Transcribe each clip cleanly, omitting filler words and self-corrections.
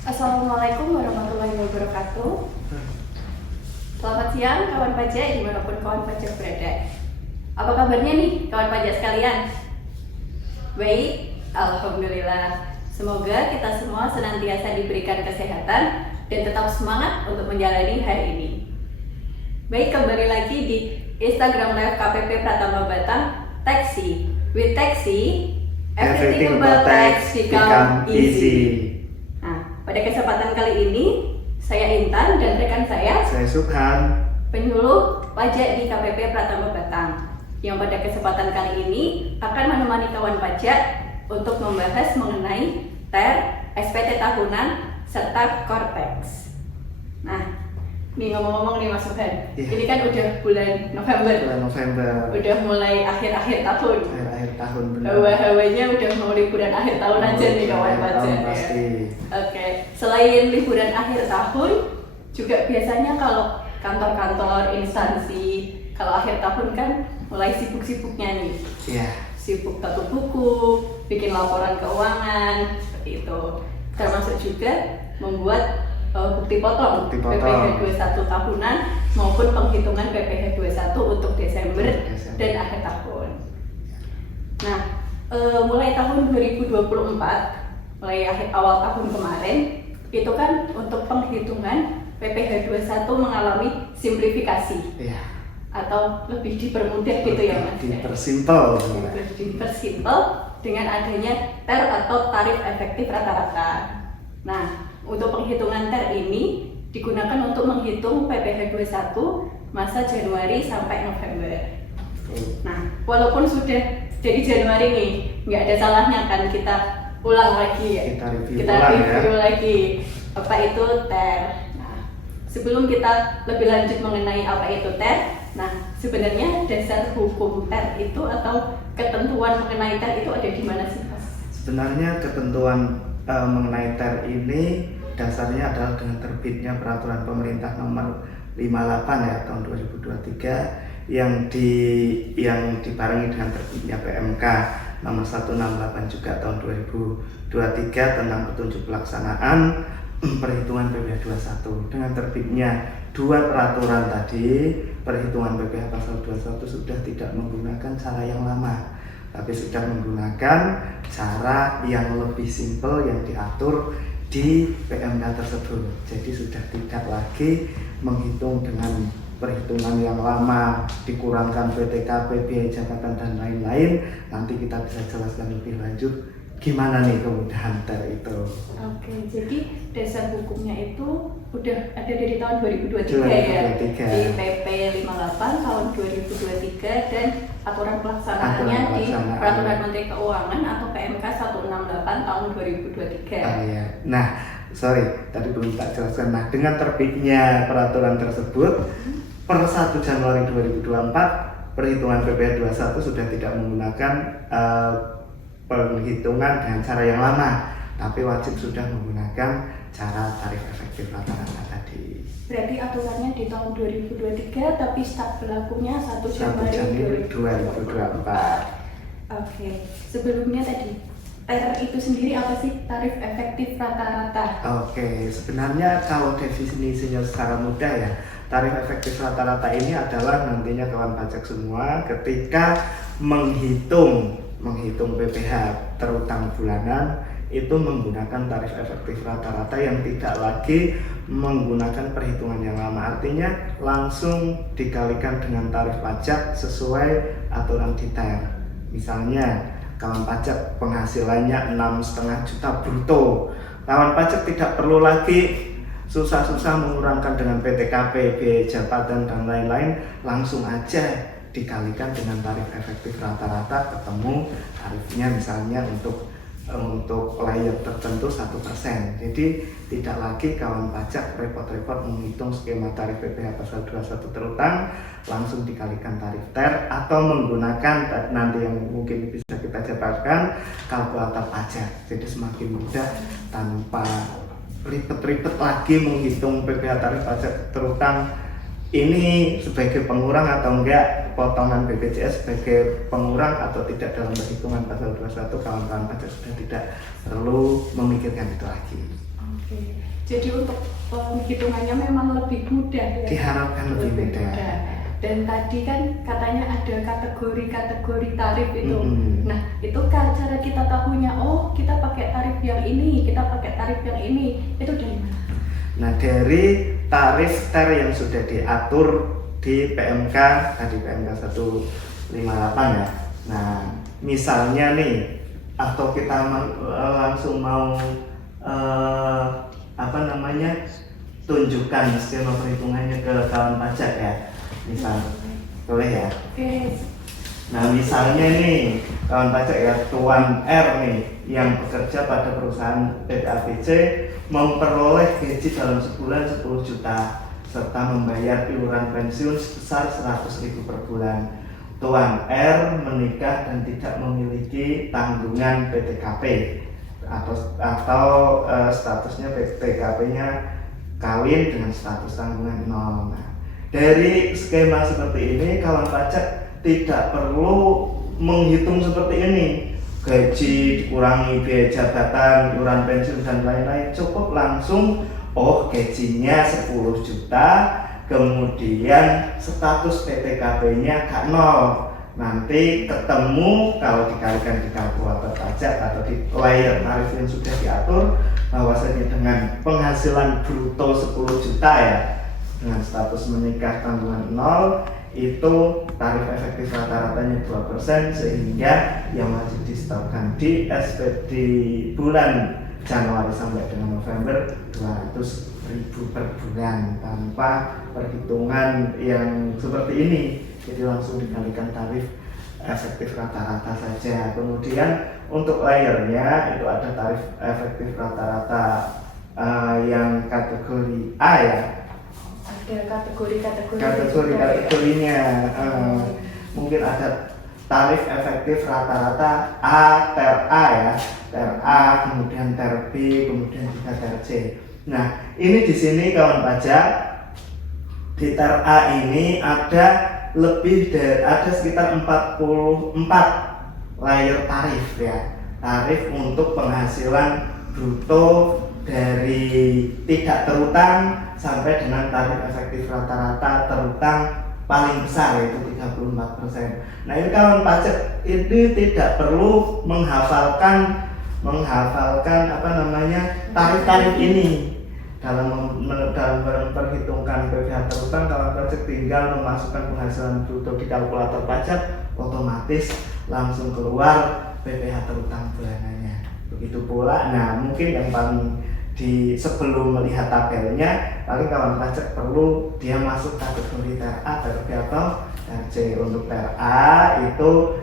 Assalamualaikum warahmatullahi wabarakatuh. Selamat siang kawan pajak dimanapun kawan pajak berada. Apa kabarnya nih kawan pajak sekalian? Baik, alhamdulillah. Semoga kita semua senantiasa diberikan kesehatan dan tetap semangat untuk menjalani hari ini. Baik, kembali lagi di Instagram Live KPP Pratama Batang. Taxi, with taxi, everything about tax become easy. Nah, pada kesempatan kali ini saya Intan dan rekan saya Subhan, penyuluh pajak di KPP Pratama Batang, yang pada kesempatan kali ini akan menemani kawan pajak untuk membahas mengenai TER, SPT tahunan, serta Cortex. Nah, nih ngomong-ngomong nih Mas Subhan, ini kan udah bulan November, udah mulai akhir-akhir tahun. benar. Hawa-hawanya udah mau liburan akhir tahun aja nih kawan pajak. Pasti. Oke, selain liburan akhir tahun, juga biasanya kalau kantor-kantor instansi kalau akhir tahun kan mulai sibuk-sibuknya nih. Iya. Sibuk tutup buku, bikin laporan keuangan, seperti itu. Termasuk juga membuat bukti potong PPh 21 tahunan maupun penghitungan PPh 21 untuk Desember dan akhir tahun. Nah, mulai tahun 2024, mulai awal tahun kemarin, itu kan untuk penghitungan PPh 21 mengalami simplifikasi. Iya. Atau lebih dipermudah gitu ya Mas. Dipersimpel. Dipersimpel dengan adanya TER atau tarif efektif rata-rata. Nah, untuk penghitungan TER ini digunakan untuk menghitung PPh 21 masa Januari sampai November. Nah, walaupun sudah jadi Januari nih, nggak ada salahnya kan kita ulang lagi ya. Kita review lagi apa itu TER. Nah, sebelum kita lebih lanjut mengenai apa itu TER, nah sebenarnya dasar hukum TER itu atau ketentuan mengenai TER itu ada di mana sih Mas? Sebenarnya ketentuan mengenai TER ini dasarnya adalah dengan terbitnya peraturan pemerintah nomor 58 ya tahun 2023 yang dibarengi dengan terbitnya PMK nomor 168 juga tahun 2023 tentang petunjuk pelaksanaan perhitungan PPh 21. Dengan terbitnya dua peraturan tadi, perhitungan PPh pasal 21 sudah tidak menggunakan cara yang lama, tapi sudah menggunakan cara yang lebih simpel yang diatur di PMK tersebut. Jadi sudah tidak lagi menghitung dengan perhitungan yang lama, dikurangkan PTKP, biaya jabatan dan lain-lain. Nanti kita bisa jelaskan lebih lanjut gimana nih kemudahan TER itu. Oke, jadi dasar hukumnya itu udah ada dari tahun 2023 ya, di PP 58 tahun 2023 dan aturan pelaksanaannya di Peraturan Menteri Keuangan atau PMK 168 tahun 2023. Iya. Nah, tadi belum tak jelaskan. Nah, dengan terbitnya peraturan tersebut per 1 Januari 2024 perhitungan PPh 21 sudah tidak menggunakan penghitungan dengan cara yang lama, tapi wajib sudah menggunakan cara tarif efektif rata-rata tadi. Berarti aturannya di tahun 2023 tapi start berlakunya 1 Januari 2024. Oke, sebelumnya tadi TER itu sendiri apa sih tarif efektif rata-rata? Oke, sebenarnya kalau definisinya secara mudah ya, tarif efektif rata-rata ini adalah nantinya kawan pajak semua ketika menghitung PPh terutang bulanan itu menggunakan tarif efektif rata-rata yang tidak lagi menggunakan perhitungan yang lama, artinya langsung dikalikan dengan tarif pajak sesuai aturan di TER. Misalnya kawan pajak penghasilannya 6,5 juta bruto, kawan pajak tidak perlu lagi susah-susah mengurangkan dengan PTKP, biaya jabatan dan lain-lain, langsung aja dikalikan dengan tarif efektif rata-rata, ketemu tarifnya misalnya untuk layer tertentu 1%. Jadi tidak lagi kawan pajak repot-repot menghitung skema tarif PPh pasal 21 terutang, langsung dikalikan tarif TER atau menggunakan nanti yang mungkin bisa kita jabarkan kalkulator pajak. Jadi semakin mudah tanpa ribet-ribet lagi menghitung PPh tarif pajak terutang ini sebagai pengurang atau enggak, potongan BPJS sebagai pengurang atau tidak dalam perhitungan pasal 21, kawan-kawan pajak sudah tidak perlu memikirkan itu lagi. Oke. Jadi untuk hitungannya memang lebih mudah ya. Diharapkan lebih mudah. Dan tadi kan katanya ada kategori-kategori tarif itu. Mm-hmm. Nah, itu kan cara kita tahunya, oh kita pakai tarif yang ini, kita pakai tarif yang ini. Itu dari mana? Nah, dari tarif yang sudah diatur di PMK tadi PMK 158 ya. Nah, misalnya nih atau kita langsung mau tunjukkan skema perhitungannya ke kawan pajak ya. Misal, boleh ya? Oke. Nah, misalnya nih kawan pajak ya, Tuan R nih yang bekerja pada perusahaan PT ABC memperoleh gaji dalam sebulan 10 juta serta membayar iuran pensiun sebesar 100.000 per bulan. Tuan R menikah dan tidak memiliki tanggungan PTKP atau statusnya PTKP-nya kawin dengan status tanggungan 0. Nah, dari skema seperti ini kawan pajak tidak perlu menghitung seperti ini, gaji dikurangi biaya jabatan, iuran pensiun dan lain-lain. Cukup langsung gajinya 10 juta, kemudian status PTKP-nya gak 0. Nanti ketemu kalau dikalikan di kalkulator pajak atau di layer tarif yang sudah diatur bahwasanya dengan penghasilan bruto 10 juta ya, dengan status menikah tanggungan 0, itu tarif efektif rata-ratanya 2%, sehingga yang wajib disetorkan di SP di bulan Januari sampai dengan November 200.000 per bulan tanpa perhitungan yang seperti ini. Jadi langsung dikalikan tarif efektif rata-rata saja. Kemudian untuk layernya itu ada tarif efektif rata-rata yang kategori A ya. Ada kategorinya. Mungkin ada tarif efektif rata-rata A, ter A ya, ter A, kemudian ter B, kemudian juga ter C. Nah, ini di sini kawan pajak, di ter A ini ada sekitar 44 layer tarif ya. Tarif untuk penghasilan bruto dari tidak terutang sampai dengan tarif efektif rata-rata terutang paling besar yaitu 34%. Nah, ini kawan pajak ini tidak perlu menghafalkan tarif-tarif ini. Dalam memperhitungkan PPh terutang, kawan pajak tinggal memasukkan penghasilan bruto di kalkulator pajak, otomatis langsung keluar PPh terutang bulanannya. Begitu pula, nah mungkin yang paling sebelum melihat tabelnya, paling kawan pajak perlu dia masuk kategori ter A, ter B atau ter C. Untuk ter A itu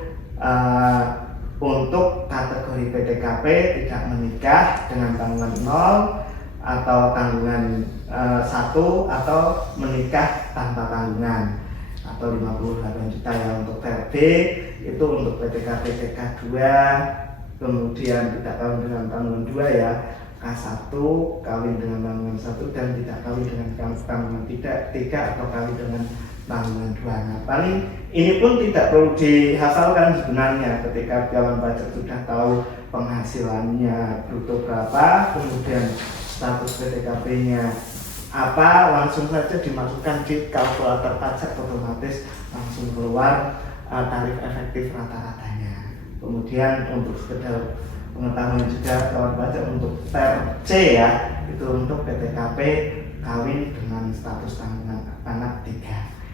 untuk kategori PTKP tidak menikah dengan tanggungan 0 atau tanggungan 1 atau menikah tanpa tanggungan atau 58 juta ya. Untuk ter B itu untuk PTKP TK2, kemudian tidak kawin dengan tanggungan 2 ya, K1 kawin dengan tanggungan 1 dan tidak kawin dengan tanggungan 3 atau kawin dengan tanggungan 2. Nah, paling ini pun tidak perlu dihafalkan sebenarnya. Ketika kawan pajak sudah tahu penghasilannya bruto berapa, kemudian status PTKP-nya apa, langsung saja dimasukkan di kalkulator pajak, otomatis langsung keluar tarif efektif rata-ratanya. Kemudian untuk sekedar pengetahuan juga kawan pajak, untuk ter C ya, itu untuk PTKP kawin dengan status tanggungan anak 3.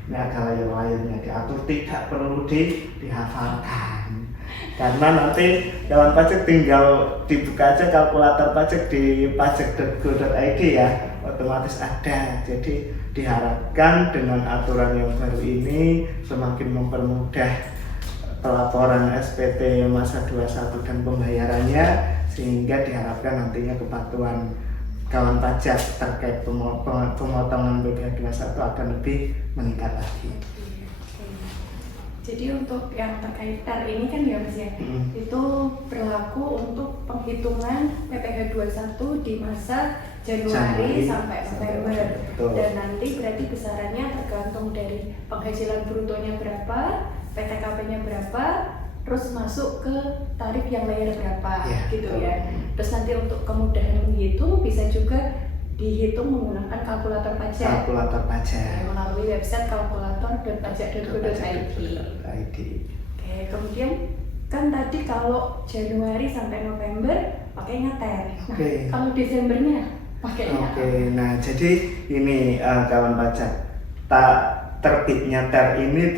Ini ada layer-layernya diatur, tidak perlu dihafalkan. Karena nanti kawan pajak tinggal dibuka aja kalkulator pajak di pajak.go.id ya, otomatis ada. Jadi diharapkan dengan aturan yang baru ini semakin mempermudah pelaporan SPT masa 21 dan pembayarannya, sehingga diharapkan nantinya kepatuhan kawan pajak terkait pemotongan PPh 21 akan lebih meningkat lagi. Jadi untuk yang terkait TER ini kan ya Mas ya, itu berlaku untuk penghitungan PPh 21 di masa Januari sampai November. Dan nanti berarti besarannya tergantung dari penghasilan brutonya berapa, PTKP-nya berapa, terus masuk ke tarif yang layer berapa, ya, gitu ya. Terus nanti untuk kemudahan menghitung bisa juga dihitung menggunakan kalkulator pajak. Kalkulator pajak. Melalui website kalkulator.pajak.go.id. Oke, kemudian kan tadi kalau Januari sampai November pakainya TER. Nah, kalau Desembernya pakainya Oke, nah jadi ini kawan pajak, terbitnya TER ini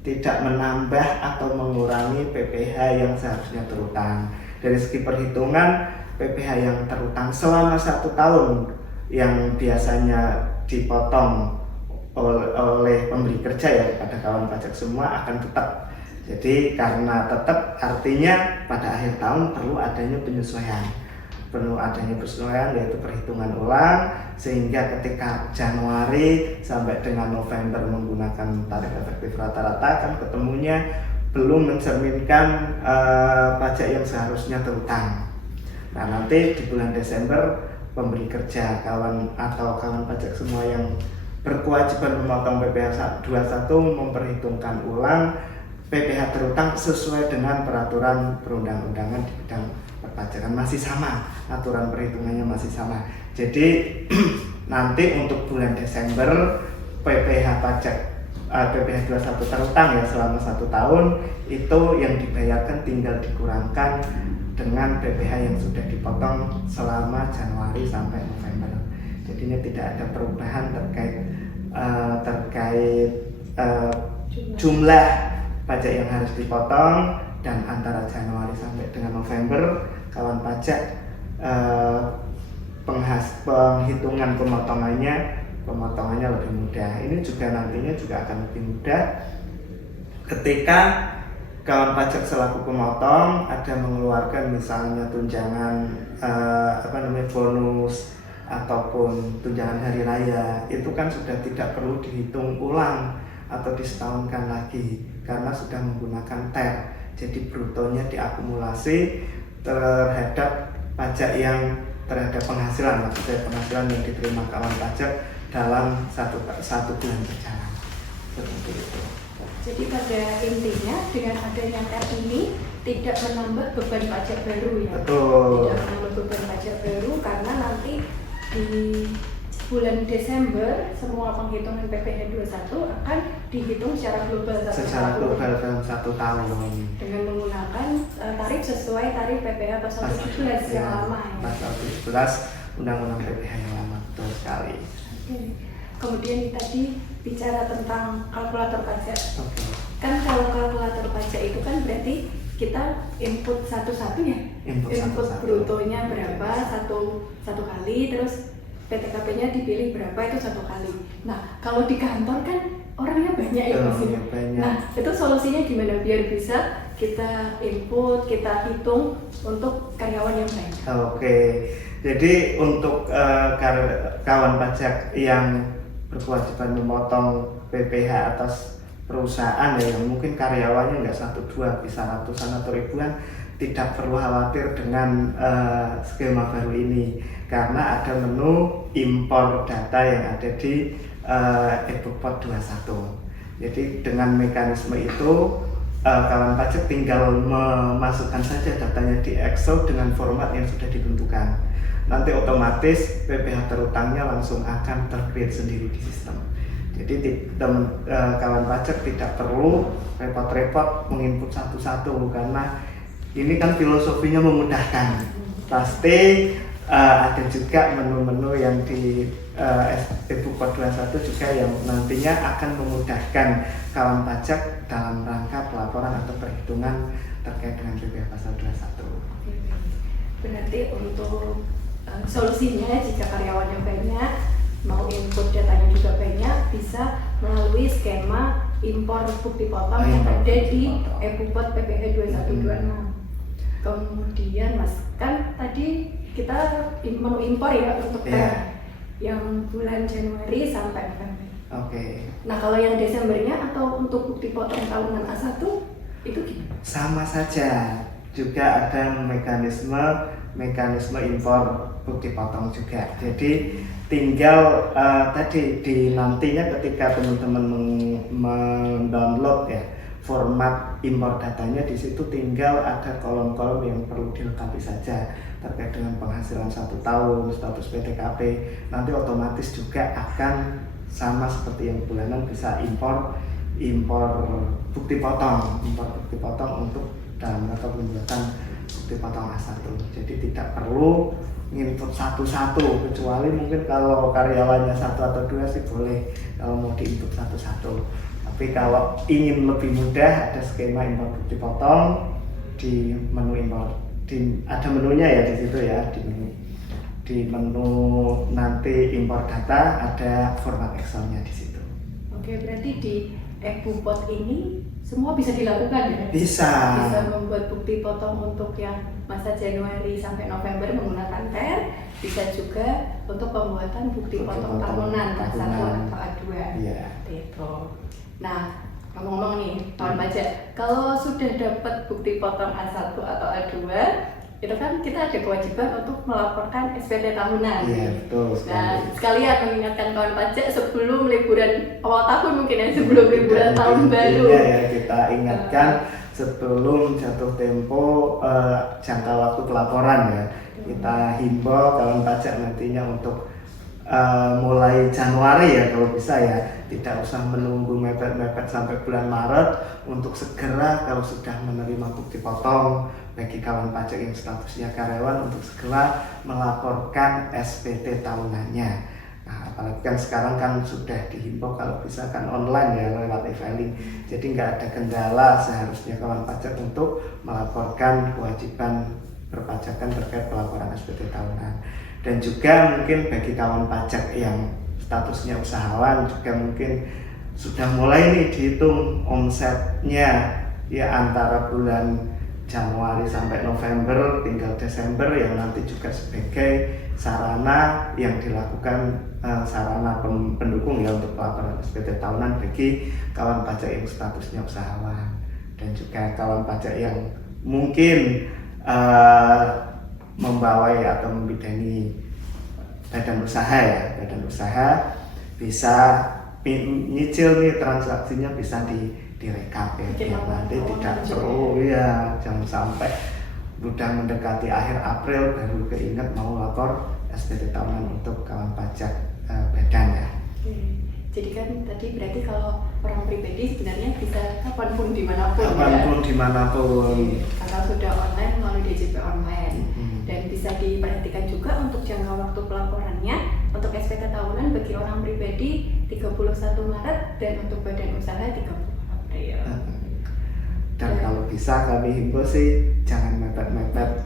tidak menambah atau mengurangi PPh yang seharusnya terutang. Dari segi perhitungan, PPh yang terutang selama 1 tahun yang biasanya dipotong oleh pemberi kerja ya pada kawan pajak semua akan tetap. Jadi karena tetap artinya pada akhir tahun perlu adanya penyesuaian yaitu perhitungan ulang, sehingga ketika Januari sampai dengan November menggunakan tarif efektif rata-rata kan ketemunya belum mencerminkan pajak yang seharusnya terutang. Nah nanti di bulan Desember pemberi kerja kawan pajak semua yang berkewajiban memotong PPh 21 memperhitungkan ulang PPh terutang sesuai dengan peraturan perundang-undangan di bidang perpajakan, masih sama, aturan perhitungannya masih sama. Jadi nanti untuk bulan Desember PPh 21 terutang ya selama 1 tahun itu yang dibayarkan tinggal dikurangkan dengan PPh yang sudah dipotong selama Januari sampai November. Jadinya tidak ada perubahan terkait jumlah pajak yang harus dipotong, dan antara Januari sampai dengan November kawan pajak penghitungan pemotongannya lebih mudah. Ini juga nantinya juga akan lebih mudah ketika kawan pajak selaku pemotong ada mengeluarkan misalnya tunjangan bonus ataupun tunjangan hari raya, itu kan sudah tidak perlu dihitung ulang atau disetahunkan lagi karena sudah menggunakan TER. Jadi brutonya diakumulasi terhadap pajak terhadap penghasilan yang diterima kawan pajak dalam satu bulan berjalan. Seperti itu. Jadi pada intinya dengan adanya TER ini tidak menambah beban pajak baru ya. Betul. Tidak menambah beban pajak baru karena nanti di bulan Desember semua penghitungan PPh 21 akan dihitung secara global dalam 1 tahun dengan menggunakan tarif sesuai tarif PPh pasal 17 yang lama ya. Pasal 17 Undang-Undang PPh yang lama, betul sekali. Kemudian tadi bicara tentang kalkulator pajak. Kan kalau kalkulator pajak itu kan berarti kita input satu-satu ya. Input brutonya berapa satu kali, terus PTKP-nya dipilih berapa itu 1 kali. Nah, kalau di kantor kan orangnya banyak ya Mas. Nah, itu solusinya gimana biar bisa kita input, kita hitung untuk karyawan yang banyak? Oke. Jadi untuk kawan pajak yang berkewajiban memotong PPh atas perusahaan ya, yang mungkin karyawannya nggak 1-2, bisa ratusan atau ribuan, tidak perlu khawatir dengan skema baru ini karena ada menu impor data yang ada di e-Bukpot 21. Jadi dengan mekanisme itu kawan pajak tinggal memasukkan saja datanya di Excel dengan format yang sudah ditentukan. Nanti otomatis PPh terutangnya langsung akan tercreate sendiri di sistem. Jadi kawan pajak tidak perlu repot-repot menginput satu-satu karena ini kan filosofinya memudahkan. Pasti ada juga menu-menu yang di e-Bukpot 21 juga yang nantinya akan memudahkan kawan pajak dalam rangka pelaporan atau perhitungan terkait dengan PPh pasal 21. Berarti untuk solusinya jika karyawannya banyak, mau input datanya juga banyak, bisa melalui skema impor bukti potong yang ada di e-Bukpot PPh 2126. Kemudian Mas, kan tadi kita menu impor ya untuk yang bulan Januari sampai November. Nah kalau yang Desembernya atau untuk bukti potong tahunan A1 itu gimana? Sama saja, juga ada mekanisme impor bukti potong juga. Jadi tinggal tadi di nantinya ketika teman-teman mendownload ya format impor datanya, di situ tinggal ada kolom-kolom yang perlu dilengkapi saja. terkait dengan penghasilan 1 tahun, status PTKP, nanti otomatis juga akan sama seperti yang bulanan bisa impor bukti potong untuk dalam rangka pembuatan bukti potong A1. Jadi tidak perlu nginput satu-satu, kecuali mungkin kalau karyawannya 1 atau 2 sih boleh kalau mau diinput satu-satu. Tapi kalau ingin lebih mudah, ada skema impor bukti potong di menu impor, ada menunya ya di situ ya, di menu nanti impor data ada format Excelnya di situ. Oke, berarti di EBUPOT ini semua bisa dilakukan ya? Bisa Membuat bukti potong untuk yang masa Januari sampai November menggunakan TER, bisa juga untuk pembuatan bukti potong tahunan A1 atau A2. Iya. Gitu. Nah, ngomong-ngomong nih, kawan pajak, kalau sudah dapat bukti potong A1 atau A2, itu kan kita ada kewajiban untuk melaporkan SPT tahunan. Iya, betul. Nah, sekalian mengingatkan kawan pajak sebelum liburan awal tahun mungkin ya, sebelum liburan tahun baru. Ya, kita ingatkan sebelum jatuh tempo jangka waktu pelaporan ya. Kita himbau kawan pajak nantinya untuk mulai Januari ya kalau bisa ya, tidak usah menunggu mepet-mepet sampai bulan Maret untuk segera kalau sudah menerima bukti potong bagi kawan pajak yang statusnya karyawan untuk segera melaporkan SPT tahunannya. Nah, apalagi kan sekarang kan sudah dihimbau kalau bisa kan online ya lewat e-filing, jadi nggak ada kendala seharusnya kawan pajak untuk melaporkan kewajiban perpajakan terkait pelaporan SPT tahunan. Dan juga mungkin bagi kawan pajak yang statusnya usahawan juga mungkin sudah mulai nih dihitung omsetnya ya antara bulan Januari sampai November, tinggal Desember yang nanti juga sebagai sarana yang dilakukan sarana pendukung ya untuk pelaporan SPT tahunan bagi kawan pajak yang statusnya usahawan, dan juga kawan pajak yang mungkin membawai atau membidani badan usaha ya, badan usaha bisa nyicil nih transaksinya bisa direkap ya, biar nanti tidak perlu ya, jangan sampai udah mendekati akhir April baru keinget mau lapor SPT tahunan untuk kawan pajak badan ya. Jadi kan tadi berarti kalau orang pribadi sebenarnya bisa kapanpun dimanapun karena sudah online melalui DJP online. Dan bisa diperhatikan juga untuk jangka waktu pelaporannya untuk SPT tahunan bagi orang pribadi 31 Maret dan untuk badan usaha 30 April. Dan kalau bisa kami himbau sih jangan mepet-mepet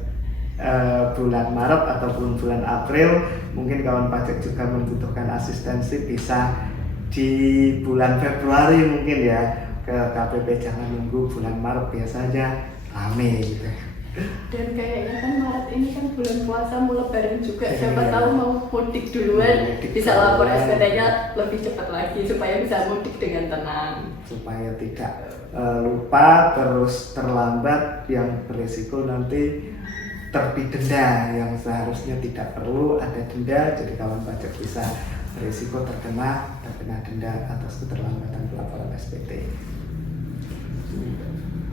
bulan Maret ataupun bulan April. Mungkin kawan pajak juga membutuhkan asistensi, bisa di bulan Februari mungkin ya ke KPP, jangan nunggu bulan Maret, biasanya rame gitu. Dan kayaknya kan Maret ini kan bulan puasa mau lebaran juga, siapa tahu mau mudik duluan, bisa lapor SPT-nya lebih cepat lagi supaya bisa mudik dengan tenang, supaya tidak lupa terus terlambat yang beresiko nanti terpidana yang seharusnya tidak perlu ada denda. Jadi kawan pajak bisa beresiko terkena denda atas keterlambatan pelaporan SPT.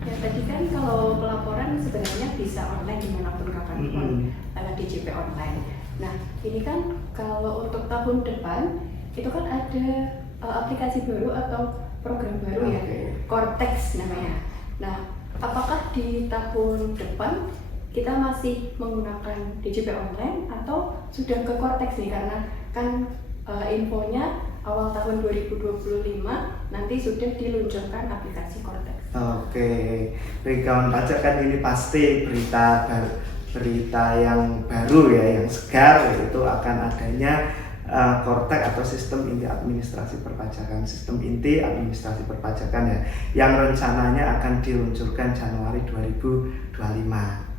Ya tadi kan kalau pelaporan sebenarnya bisa online dimanapun kapanpun lewat DJP online. Nah ini kan kalau untuk tahun depan itu kan ada aplikasi baru atau program baru ya, Cortex namanya. Nah apakah di tahun depan kita masih menggunakan DJP online atau sudah ke Cortex nih, karena kan infonya awal tahun 2025 nanti sudah diluncurkan aplikasi Cortex. Bagi kawan pajak kan ini pasti berita yang baru ya, yang segar, yaitu akan adanya Cortex atau sistem inti administrasi perpajakan, ya, yang rencananya akan diluncurkan Januari 2025.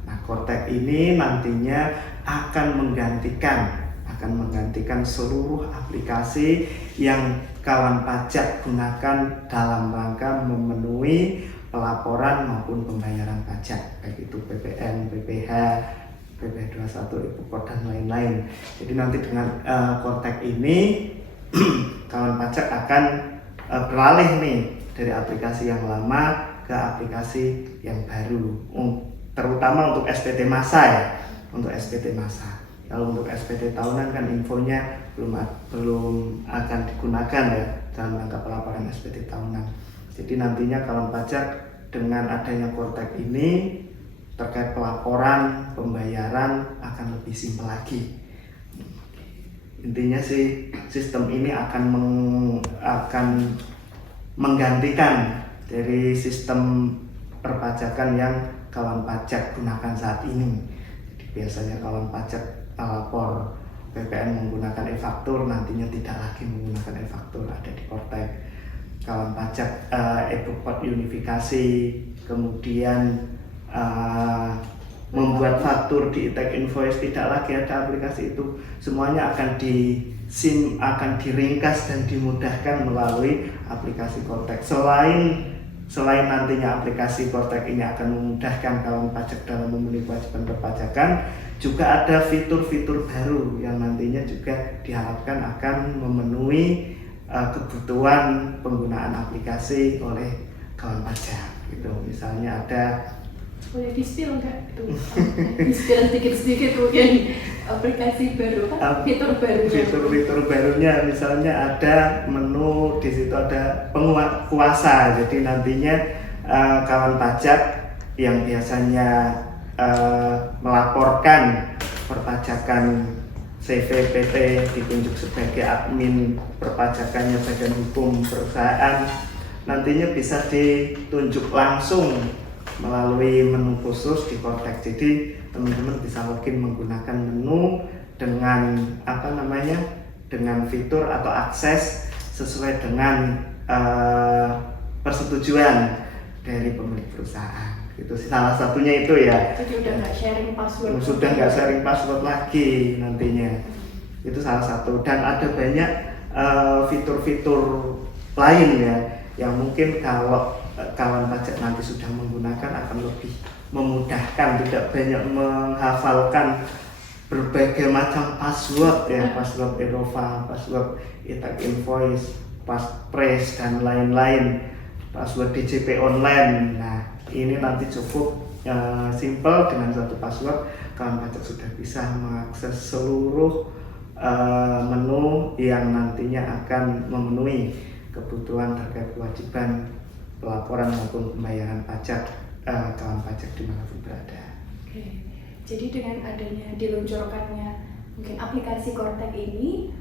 Nah, Cortex ini nantinya akan menggantikan seluruh aplikasi yang kawan pajak gunakan dalam rangka memenuhi pelaporan maupun pembayaran pajak, baik itu PPN, PPh, PP21, EBUPOT dan lain-lain. Jadi nanti dengan Cortex ini kawan pajak akan beralih nih dari aplikasi yang lama ke aplikasi yang baru, terutama untuk SPT masa ya. untuk SPT masa. Kalau untuk SPT tahunan kan infonya belum akan digunakan ya dalam rangka pelaporan SPT tahunan. Jadi nantinya kawan pajak dengan adanya Kortek ini terkait pelaporan, pembayaran akan lebih simpel lagi. Intinya sih sistem ini akan menggantikan dari sistem perpajakan yang kawan pajak gunakan saat ini. Jadi biasanya kawan pajak lapor PPN menggunakan e-faktur, nantinya tidak lagi menggunakan e-faktur, ada di Kortek. Kawan pajak e-bukpot unifikasi, kemudian membuat faktur di e-tag invoice, tidak lagi ada aplikasi itu. Semuanya akan diringkas dan dimudahkan melalui aplikasi Kortek. Selain nantinya aplikasi Kortek ini akan memudahkan kawan pajak dalam memenuhi kewajiban perpajakan, juga ada fitur-fitur baru yang nantinya juga diharapkan akan memenuhi kebutuhan penggunaan aplikasi oleh kawan pajak. Gitu. Misalnya ada, boleh di-spill nggak itu? Di-spill sedikit mungkin aplikasi baru kan? Fitur barunya. Fitur barunya misalnya ada menu, di situ ada penguasa. Jadi nantinya kawan pajak yang biasanya melaporkan perpajakan CVPT ditunjuk sebagai admin perpajakannya bagian hukum perusahaan, nantinya bisa ditunjuk langsung melalui menu khusus di Kortek. Jadi teman-teman bisa login menggunakan menu dengan dengan fitur atau akses sesuai dengan persetujuan dari pemilik perusahaan. Itu salah satunya itu ya. Jadi udah nggak sharing password. Sudah nggak sharing password lagi nantinya. Itu salah satu. Dan ada banyak fitur-fitur lain ya yang mungkin kalau kawan pajak nanti sudah menggunakan akan lebih memudahkan, tidak banyak menghafalkan berbagai macam password ya, password Enova, password e-tag invoice, passphrase dan lain-lain, password DJP online. Nah, ini nanti cukup simple, dengan satu password kawan pajak sudah bisa mengakses seluruh menu yang nantinya akan memenuhi kebutuhan terkait kewajiban pelaporan maupun pembayaran pajak kawan pajak dimanapun berada. Oke. Jadi dengan adanya diluncurkannya mungkin aplikasi Kortek ini,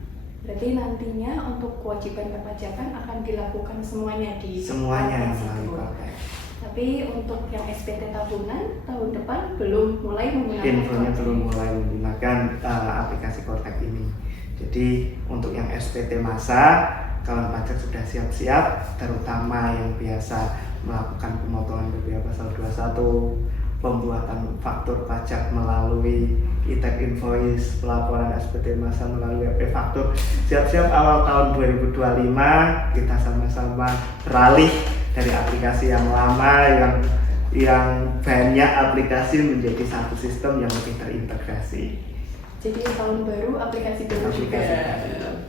berarti nantinya untuk kewajiban perpajakan akan dilakukan semuanya di melalui Kortek. Tapi untuk yang SPT tahunan tahun depan belum mulai menggunakan infonya belum mulai menggunakan aplikasi Kortek ini. Jadi untuk yang SPT masa, kawan pajak sudah siap-siap, terutama yang biasa melakukan pemotongan BPH pasal 21, pembuatan faktur pajak melalui e-tag invoice, pelaporan SPT masa melalui e-faktur. Siap-siap awal tahun 2025 kita sama-sama beralih dari aplikasi yang lama yang banyak aplikasi menjadi satu sistem yang lebih terintegrasi. Jadi tahun baru aplikasi baru juga.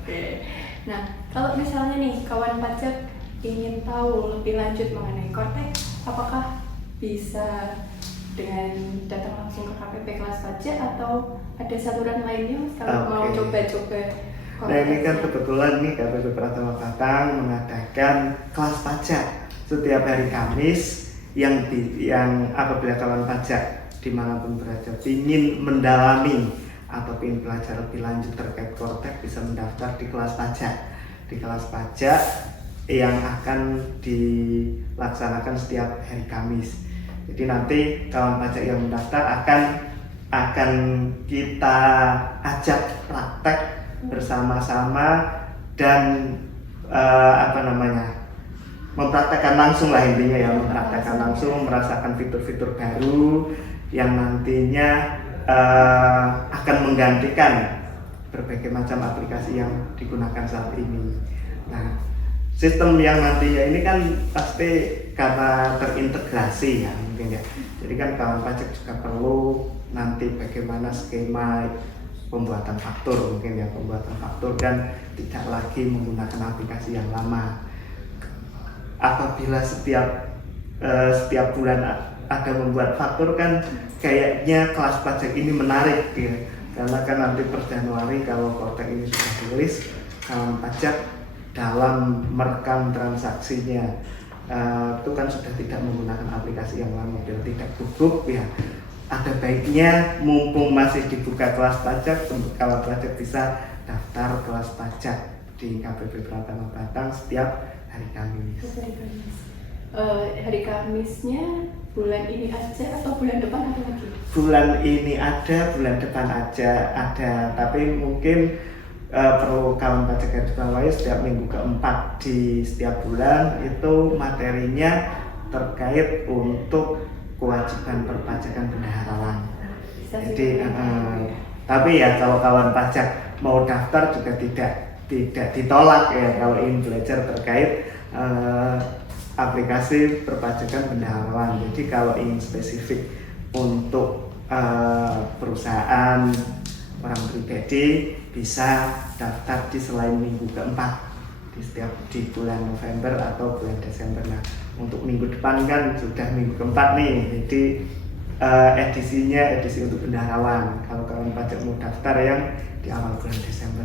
Oke. Nah, kalau misalnya nih kawan pajak ingin tahu lebih lanjut mengenai Kortek, apakah bisa dengan datang langsung ke KPP kelas pajak atau ada saluran lainnya kalau mau coba-coba? Nah, ini kan kebetulan nih KPP Pratama Batang mengadakan kelas pajak setiap hari Kamis yang apabila kawan pajak dimanapun berada ingin mendalami atau ingin belajar lebih lanjut terkait Kortek, bisa mendaftar di kelas pajak. Di kelas pajak yang akan dilaksanakan setiap hari Kamis. Jadi nanti kawan pajak yang mendaftar akan kita ajak praktek bersama-sama dan mempraktekkan langsung lah intinya ya, mempraktekkan langsung, merasakan fitur-fitur baru yang nantinya akan menggantikan berbagai macam aplikasi yang digunakan saat ini. Nah, sistem yang nantinya ini kan pasti karena terintegrasi ya mungkin ya. Jadi kan kawan pajak juga perlu nanti bagaimana skema pembuatan faktur mungkin ya, pembuatan faktur dan tidak lagi menggunakan aplikasi yang lama. Apabila setiap bulan ada membuat faktur kan kayaknya kelas pajak ini menarik ya. Karena kan nanti per Januari kalau Kortek ini sudah dirilis, kawan pajak dalam merekam transaksinya itu kan sudah tidak menggunakan aplikasi yang lama, dan tidak gugup ya. Ada baiknya mumpung masih dibuka kelas pajak, kawan pajak bisa daftar kelas pajak di KPP Pratama Batang setiap hari Kamis. Hari Kamisnya bulan ini aja atau bulan depan ada lagi? Bulan ini ada, bulan depan aja ada, tapi mungkin perlu kawan pajak garis bawahi setiap minggu keempat di setiap bulan itu materinya terkait untuk kewajiban perpajakan bendaharawan. Jadi tapi ya kalau kawan pajak mau daftar juga tidak ditolak ya kalau ingin belajar terkait aplikasi perpajakan bendaharawan. Jadi kalau ingin spesifik untuk perusahaan orang pribadi bisa daftar di selain minggu keempat di bulan November atau bulan Desember. Nah, untuk minggu depan kan sudah minggu keempat nih, jadi edisinya edisi untuk bendaharawan. Kalau kawan pajak mau daftar yang di awal bulan Desember.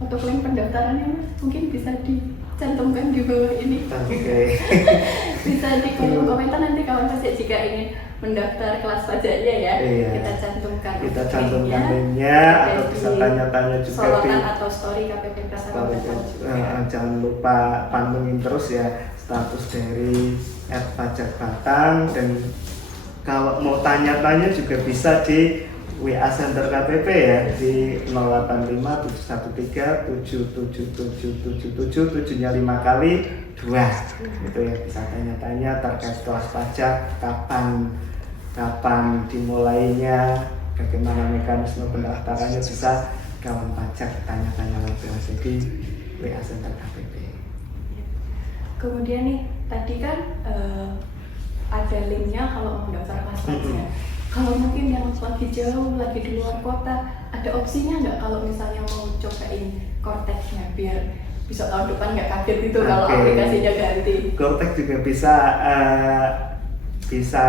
Untuk link pendaftarannya Mas, mungkin bisa dicantumkan di bawah ini. Oke. Bisa di kolom komentar nanti kawan pajak jika ingin mendaftar kelas pajaknya ya. Iya. Kita cantumkan linknya atau bisa tanya-tanya juga sorotan atau story KPP Pratama Batang juga. Jangan lupa pantengin terus ya status dari @pajak Batang, dan kalau mau tanya-tanya juga bisa di WA Center KPP ya di 085 713 77777 nya 5 kali 2 itu ya, bisa tanya-tanya terkait kelas pajak, kapan dimulainya, bagaimana mekanisme pendaftarannya, bisa kawan pajak tanya-tanya langsung aja di WA Center KPP. Kemudian nih tadi kan ada linknya kalau mau daftar kelas pajak. Kalau mungkin yang lagi jauh, lagi di luar kota, ada opsinya nggak kalau misalnya mau cobain Korteknya biar bisa tahun depan nggak kaget gitu kalau aplikasinya ganti? Kortek juga bisa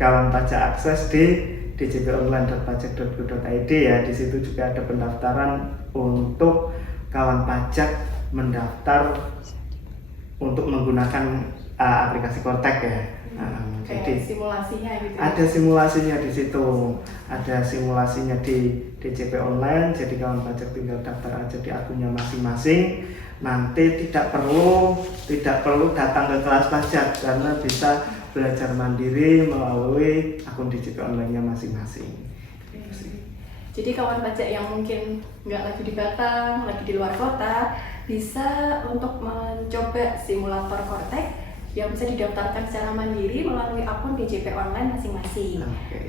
kawan pajak akses di djponline.pajak.go.id ya. Di situ juga ada pendaftaran untuk kawan pajak mendaftar untuk menggunakan aplikasi Kortek ya. Jadi simulasinya gitu. Ada simulasinya di situ, ada simulasinya di DJP Online. Jadi kawan pajak tinggal daftar aja di akunnya masing-masing. Nanti tidak perlu datang ke kelas pajak karena bisa belajar mandiri melalui akun DJP Online-nya masing-masing. Jadi kawan pajak yang mungkin nggak lagi di Batang, lagi di luar kota, bisa untuk mencoba simulator Kortek yang bisa didaftarkan secara mandiri melalui akun DJP Online masing-masing.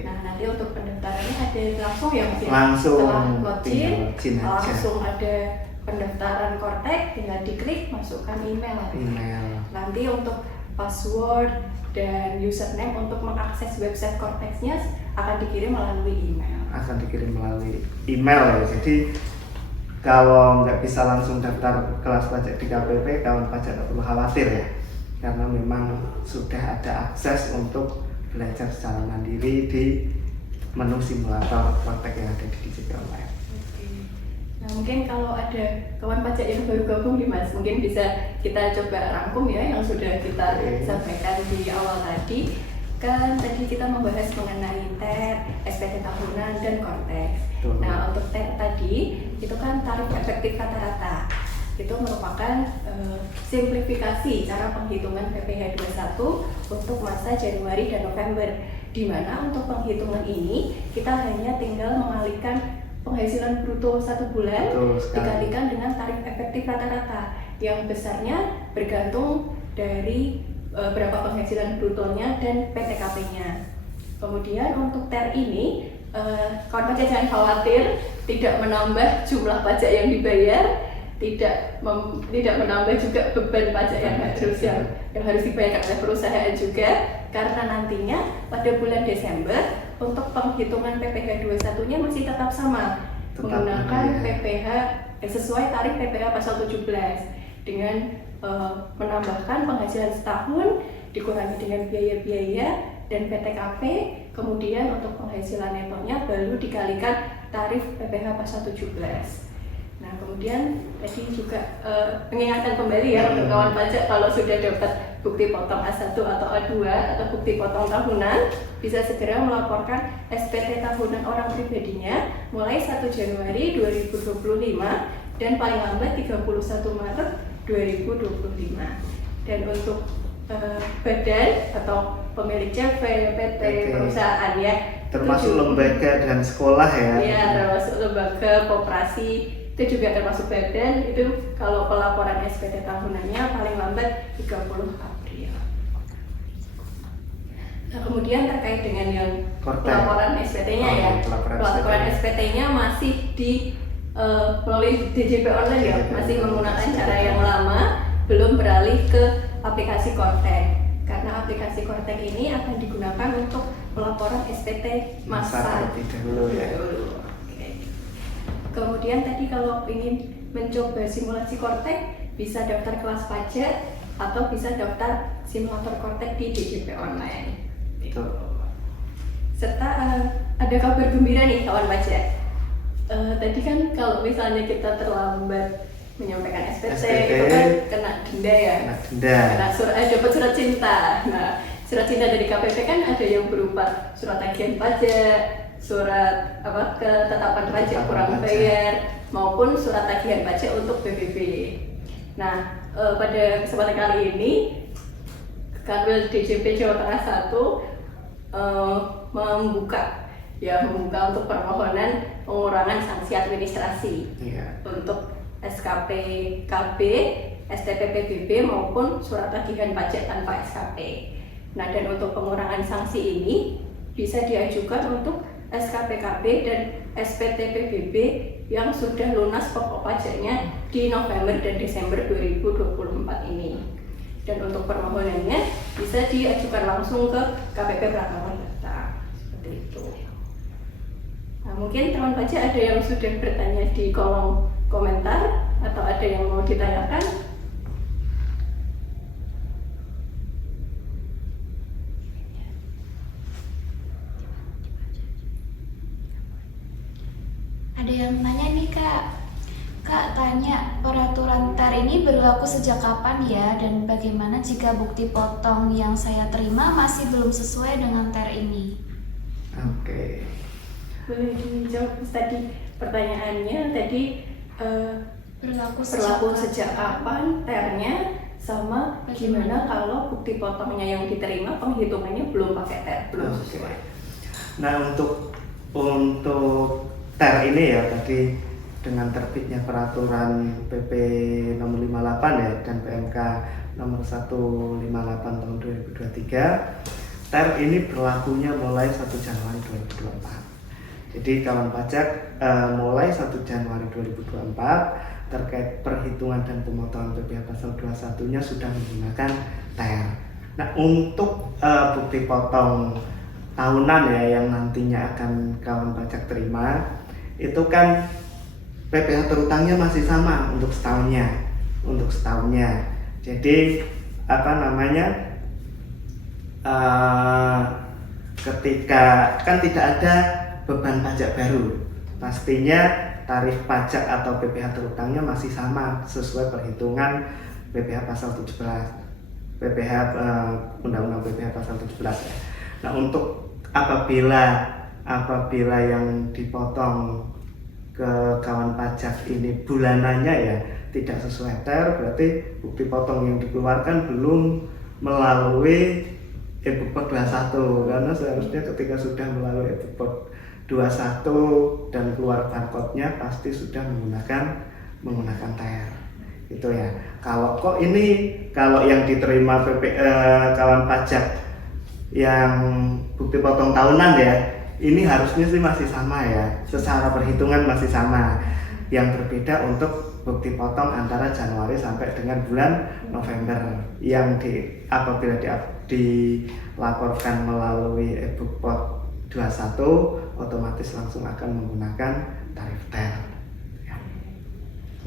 Nah, nanti untuk pendaftarannya ada langsung ya Mas? Langsung, setelah login langsung ada pendaftaran Kortek, tinggal diklik masukkan email. Nanti untuk password dan username untuk mengakses website Korteknya akan dikirim melalui email. Ya. Jadi kalau nggak bisa langsung daftar kelas pajak di KPP, kawan pajak nggak perlu khawatir ya, karena memang sudah ada akses untuk belajar secara mandiri di menu simulator Kortek yang ada di DJP Online. Nah, mungkin kalau ada kawan pajak yang baru gabung nih Mas, mungkin bisa kita coba rangkum ya yang sudah kita sampaikan di awal tadi. Kan tadi kita membahas mengenai TER, SPT tahunan, dan Kortek. Nah, untuk TER tadi itu kan tarif efektif rata-rata. Itu merupakan simplifikasi cara penghitungan PPh 21 untuk masa Januari dan November, di mana untuk penghitungan ini kita hanya tinggal mengalihkan penghasilan bruto 1 bulan dikalikan dengan tarif efektif rata-rata yang besarnya bergantung dari berapa penghasilan brutonya dan PTKP-nya. Kemudian untuk TER ini kawan pajak jangan khawatir, tidak menambah jumlah pajak yang dibayar, tidak menambah juga beban pajak yang harus dibayarkan oleh perusahaan juga, karena nantinya pada bulan Desember untuk penghitungan PPh 21-nya masih tetap sama, menggunakan PPh sesuai tarif PPh pasal 17 dengan menambahkan penghasilan setahun dikurangi dengan biaya-biaya dan PTKP, kemudian untuk penghasilan netonya baru dikalikan tarif PPh pasal 17. Nah, kemudian tadi juga mengingatkan kembali ya untuk kawan pajak, kalau sudah dapat bukti potong A1 atau A2 atau bukti potong tahunan, bisa segera melaporkan SPT tahunan orang pribadinya mulai 1 Januari 2025 dan paling lambat 31 Maret 2025. Dan untuk badan atau pemilik CV, PT, perusahaan ya, termasuk lembaga dan sekolah ya. Iya, termasuk lembaga, koperasi, itu juga termasuk badan. Itu kalau pelaporan SPT tahunannya paling lambat 30 April. Nah, kemudian terkait dengan yang pelaporan SPT-nya ya, pelaporan SPT-nya masih di melalui DJP online ya, masih menggunakan cara yang lama, belum beralih ke aplikasi Kortek. Karena aplikasi Kortek ini akan digunakan untuk pelaporan SPT masa dulu ya. Oke. Kemudian tadi kalau ingin mencoba simulasi Kortek, bisa daftar kelas pajak atau bisa daftar simulator Kortek di DJP online. Serta ada kabar gembira nih kawan pajak. Tadi kan kalau misalnya kita terlambat menyampaikan SPT itu kan kena denda ya, dapat surat cinta. Nah, surat cinta dari KPP kan ada yang berupa surat tagihan pajak, surat ketetapan pajak kurang bayar, maupun surat tagihan pajak untuk PBB. Nah, pada kesempatan kali ini Kanwil DJP Jawa Tengah 1 membuka untuk permohonan pengurangan sanksi administrasi untuk SKP KB, STP PBB maupun surat tagihan pajak tanpa SKP. Nah, dan untuk pengurangan sanksi ini bisa diajukan untuk SKP KB dan SPT PBB yang sudah lunas pokok pajaknya di November dan Desember 2024 ini. Dan untuk permohonannya bisa diajukan langsung ke KPP Prakawan Data. Seperti itu. Nah, mungkin teman pajak ada yang sudah bertanya di kolom komentar atau ada yang mau ditanyakan? Ada yang nanya nih Kak tanya, peraturan TER ini berlaku sejak kapan ya, dan bagaimana jika bukti potong yang saya terima masih belum sesuai dengan TER ini? Oke. Boleh dijawab tadi pertanyaannya tadi berlaku sejak kapan TER-nya, sama gimana kalau bukti potongnya yang diterima penghitungannya belum pakai TER, belum sesuai. Nah, untuk TER ini ya tadi dengan terbitnya peraturan PP nomor 58 ya dan PMK nomor 158 tahun 2023, TER ini berlakunya mulai 1 Januari 2024. Jadi kawan pajak mulai 1 Januari 2024 terkait perhitungan dan pemotongan PPh pasal 21-nya sudah menggunakan TER. Nah, untuk bukti potong tahunan ya yang nantinya akan kawan pajak terima, itu kan PPh terutangnya masih sama untuk setahunnya. Jadi ketika kan tidak ada beban pajak baru, pastinya tarif pajak atau PPh terutangnya masih sama sesuai perhitungan PPh pasal 17, Undang-Undang PPh pasal 17 ya. Nah, untuk apabila yang dipotong ke kawan pajak ini bulanannya ya tidak sesuai TER, berarti bukti potong yang dikeluarkan belum melalui e-Bukpot 21, karena seharusnya ketika sudah melalui e-Bukpot 21 dan keluar barcode-nya pasti sudah menggunakan TER. Itu ya. Kalau yang diterima kawan pajak yang bukti potong tahunan ya, ini harusnya sih masih sama ya, secara perhitungan masih sama. Yang berbeda untuk bukti potong antara Januari sampai dengan bulan November yang apabila dilaporkan melalui e-Bukpot 21 otomatis langsung akan menggunakan tarif TER ya.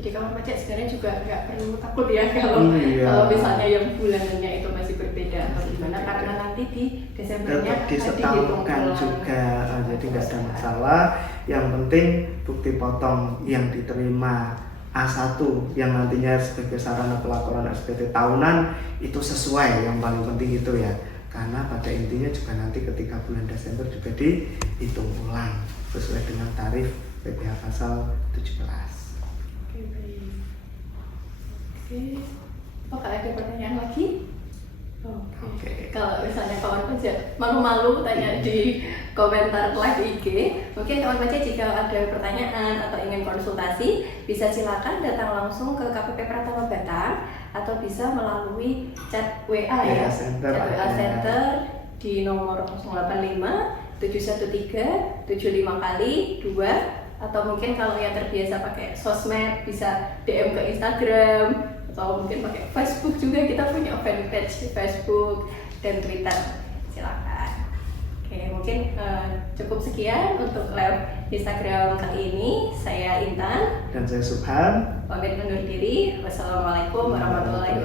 Jadi Jadi kawan pajak sebenarnya juga nggak perlu takut ya kalau Iya. kalau misalnya yang bulanannya itu masih berbeda atau gimana, karena nanti di Desembernya Tetap akan disetahunkan dihitung juga, ulang. jadi nggak ada masalah. Yang penting bukti potong yang diterima A1 yang nantinya sebagai sarana pelaporan SPT tahunan itu sesuai, yang paling penting itu ya. Karena pada intinya juga nanti ketika bulan Desember juga dihitung ulang sesuai dengan tarif PPh pasal 17. Oke, baik. Oke. Apakah ada pertanyaan lagi? Oke. Kalau misalnya kawan pajak malu-malu tanya di komentar live IG, mungkin kawan pajak jika ada pertanyaan atau ingin konsultasi, bisa silakan datang langsung ke KPP Pratama Batang atau bisa melalui chat WA ya, Center chat WA ada. Center di nomor 085 713 75 kali 2, atau mungkin kalau yang terbiasa pakai sosmed bisa DM ke Instagram, atau mungkin pakai Facebook juga, kita punya fanpage di Facebook dan Twitter, silakan. Oke, mungkin cukup sekian untuk live Instagram kali ini. Saya Intan Dan saya Subhan. pamit undur diri. Wassalamualaikum warahmatullahi